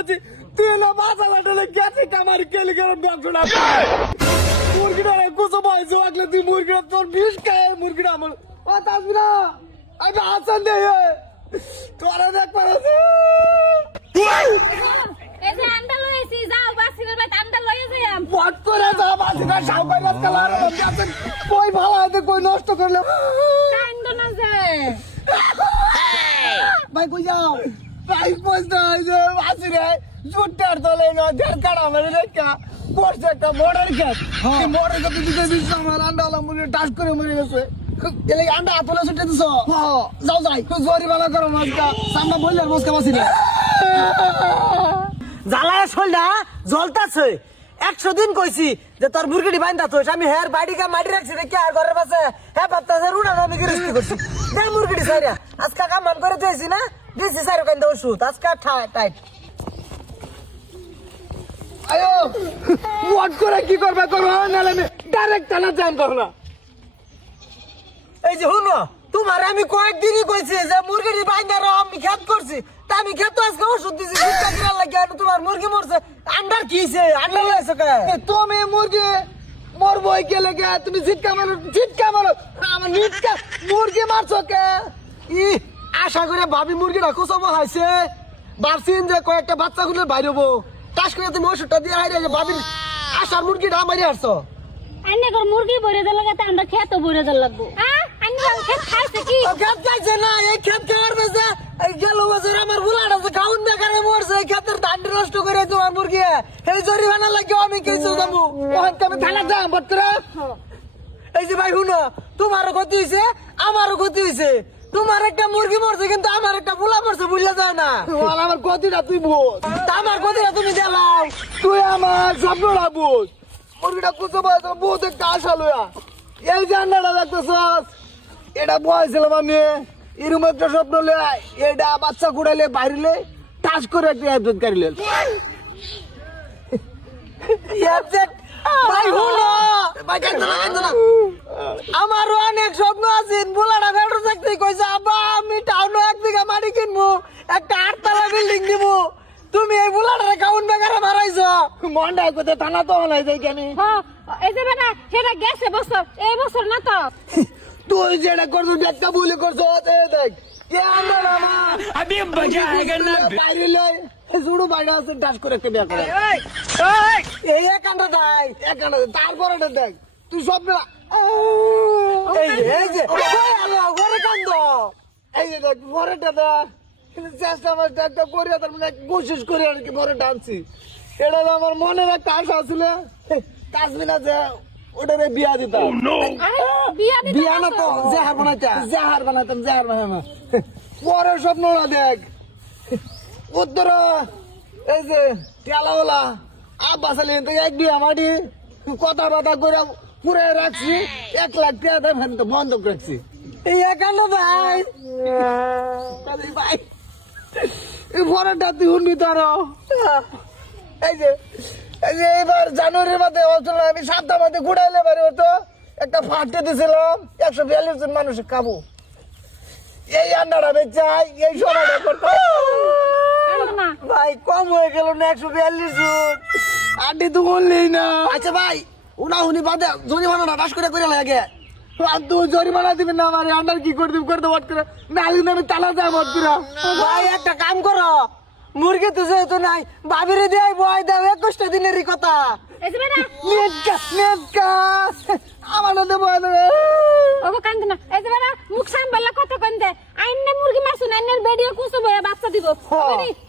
বলছি তুই এলো বাঁচা লাটালে গেছে কামার কেলে গেল ডক্টর মুরগিটা কুসো বয়স আগলে তুই মুরগিটা তোর বিষ খায় মুরগিটা আমার ও আসবি না আমি হাসান দে তোরা দেখ পারে এই যে আন্ডা লইছি যাও বাসিরের বাইত আন্ডা লইয়া যাইম পট করে যা বাসিটা সাউবাই রাত কালার আছে কই ভালো আছে কই নষ্ট করলে কান্দ না যে ভাই কই যাও ভাই পয়সা যে বাসিরে জুটার দলে না দের কাড়া মেরে রেখা করছে একটা মোটর খেত এই মোটর খেত দিতে দিছ আমার আন্ডালা মুরগি টাচ করে মরে গেছে এলে আন্ডা আতলে ছুটে দিছ যাও যাই জরি বালা করো মাছটা সামনে বললে মস্কা বাসিরে জ্বালায় শোলটা জ্বলতাছে 100 দিন কইছি যে তোর মুরগিটি বাইন্দা তোস আমি হের বাড়িকে মাটি রাখছি রে কি আর ঘরের পাশে হ্যাঁ ভাবতাছে রুনা আমি গিরস্তি করছি দে মুরগিটি সাইরা আজকে কাম মান করে তুইছি না দিছি সাইরো কান্দা ওষুধ আজকে টাইট আয়ো ওয়াট করে কি করবে করো নালে আমি ডাইরেক্ট টানা জান করো না এই যে হুনো তোমার আমি কয়েকদিনই কইছি যে মুরগিটি বাইন্দা রো আমি খেত করছি তা আমি খেত আজকে ওষুধ দিছি চিন্তা করার লাগে আর তোমার মুরগি মরছে আন্ডার কিছে আন্ডার লাইছে কে তুমি মুরগি মরবই কে লেগে তুমি ঝিটকা মারো আমার নিটকা মুরগি মারছো কে ই আশা করে ভাবি মুরগিটা কুসম হাইছে ভাবছিন যে কয়েকটা বাচ্চা গুলো বাইরবো টাস করে তুমি ওষুধটা দিয়ে হাইরে যে ভাবির আশার মুরগিটা মারি আসছো আন্নে কর মুরগি বইরে দে লাগে আমরা খেতে বইরে দে লাগবো হ্যাঁ আন্নে খেত খাইছে কি ও খেত খাইছে না এই খেত খাওয়ার বেজে এই গেল বছর আমার বুলাটা যে খাউন বেকারে মরছে এই খেতের ধান নষ্ট করে তোমার মুরগি এই জরিমানা লাগে আমি কিছু দেবো ওখান থেকে থানা যাম বটরা এই যে ভাই শুনো তোমারও ক্ষতি হয়েছে আমারও ক্ষতি হয়েছে তোমার একটা মুরগি মরছে কিন্তু আমার একটা বুলা মরছে বুঝলে যায় না আমার গতিটা তুই বোঝ তা আমার ক্ষতিটা তুমি দেলাও তুই আমার স্বপ্নটা বোঝ মুরগিটা কুসম হয়েছে বহুত একটা আশা লইয়া এই জান্নাটা দেখতেছস এটা বয়ছিলাম আমি এরকম একটা স্বপ্ন লইয়া এটা বাচ্চা কুড়াইলে বাইরে টাচ করে একটা অ্যাবজেক্ট কারিলে ভাই শুনো আমারও অনেক স্বপ্ন আছে বুলাটা বেড়ো থাকতে কইছে আব্বা আমি টাউনে 1 বিঘা মাটি কিনবো একটা 8তলা বিল্ডিং দিব তুমি এই বুলাটারে কাউন বেকারে মারাইছো মনটা কোথায় থানা তো হলাই যাই কেন হ্যাঁ এই যে বেটা সেটা গেছে বছর এই বছর না তো তুই যেটা করছো একটা ভুলে করছো দেখ কে আমার আমার अभी मजा आएगा ना বাইরে লই জুড়ু বাইরে আছে টাচ করে একটা বিয়া করে এই একান্ড দাই এখানে তারপরে দেখ তুই সব এই যে ঘরে কান্দ এই যে দেখ পরেটা দেখ কিন্তু চেষ্টা আমার একটা করি তার মানে কোশিশ করি আর কি পরে টানছি এটা তো আমার মনের একটা আশা ছিল কাজবি না যে ওটারে বিয়া দিতাম বিয়া দিতে বিয়া না তো জাহার বানাইতাম জাহার বানাইতাম পরের স্বপ্নটা দেখ উত্তর এই যে টেলাওয়ালা আব্বাস আলী থেকে 1 বিঘা মাটি কথা বাতা করে পুরে রাখছি 1 লাখ টাকা দেবেন তো বন্ধক রাখছি এই একান্ড ভাই ভাই এই পরেরটা তুই শুনবি তো আরো এই যে এবার জানুয়ারির মধ্যে হচ্ছিল আমি 7টার মধ্যে ঘুরাইলে বাড়ি হতো একটা ফাটতে দিয়েছিলাম 142 জন মানুষ খাবো এই আন্ডাটা বেচাই এই সময়টা করতো না ভাই কম হয়ে গেল না 142 জন আন্টি তো বললেই না আচ্ছা ভাই উনি বাদে জরিমানাটা বাস করে লাগে আর তুই জরিমানা দিবি না আমার আন্ডার কি করে দিবি করে দেবো করে না আমি তালা যাবো বটরা ভাই একটা কাম করো মুরগি তো যেহেতু নাই ভাবিরে দিয়ে বয় দাও 21টা দিনেরই কথা এই যে বেটা নেটকা আমার না দেবো ওগো কান্দ না এই যে বেটা মুখ সামবালা কত কান্দে আইনে মুরগি মারছ না আইনের বেডিও কুসো বয়া বাচ্চা দিব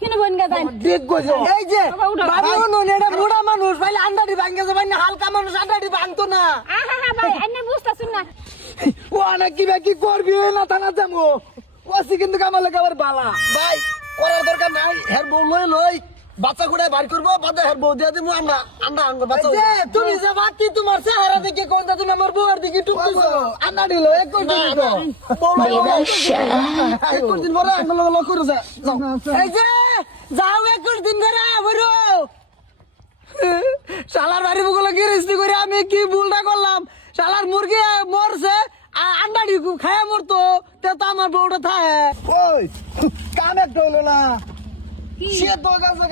কেন বইন গা যাই দেখ গো এই যে বাবা, উঠো। ভাবি উনুন এটা বুড়া মানুষ ভাই আন্ডাটি ভাঙ্গে যাবে না হালকা মানুষ আন্ডাটি ভাঙতো না আহা হা ভাই আইনে বুঝতাছ না ও অনেক কি করবি না থানা যাবো ওসি কিন্তু আমার লাগে আবার বালা ভাই করার দরকার নাই হের বউ লই বাচ্চা গুড়াই বাড়ি করবো বাদে হের বউ দিয়ে দিব আমরা আনবো বাচ্চা যে তুমি যে বাকি তোমার চেহারা দেখে কোনটা তুমি আমার বউয়ের দিকে টুকতেছো আন্না দিল 21 দিন তো 21 দিন পরে আঙ্গুল লক করে যা এই যে যাও 21 দিন ধরে বড় শালার বাড়ি বগলে গিরস্তি করে আমি কি ভুলটা করলাম শালার মুরগি মরছে আন্ডাটি খায়া মরতো তে তো আমার বউটা থাকে ওই কাম একটা হলো না কি? সে তো কাছে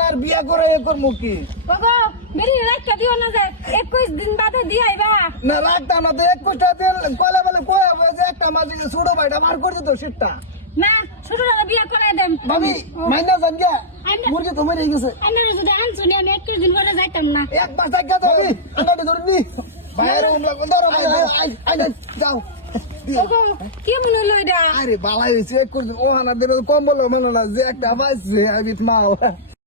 আর বিয়া করে এ করবো কি? ওগো বেরি রাখা দিও না যে 21 দিন বাদে দিয়ে আইবা না রাখতাম না তো 21টা দিন কলে বলে কয়ে হবে যে একটা মাঝে ছোট ভাইটা মার করছে তো সেটা না ছোটরা বিয়া করে দেন ভাবি মাইনা জান গে আইনা- মুরগি তো মরে গেছে আমরা যদি আনছুনি আমি 21 দিন পরে যাইতাম না এক পাঁচ টাকা তো আন্ডাতে ধরে নি বাইরে ধরো আইনা যাও ওগো কি মনে হলো এটা আরে বালাই হয়েছে এক করছে ও হানা দেবে কম বলো মনে না যে একটা বাজছে আমি মাও